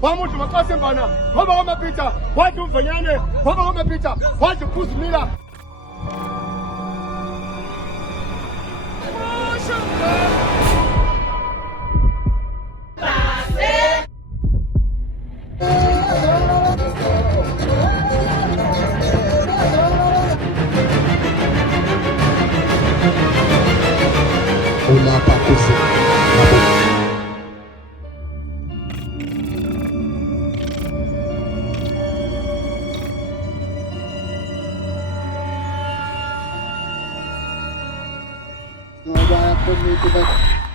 Vamos tumakaa sembana. Ngoba kwamapita, wathi uvenyane, ngoba kwamapita, wathi uphuzumila. Unapakuzi. Wala akong may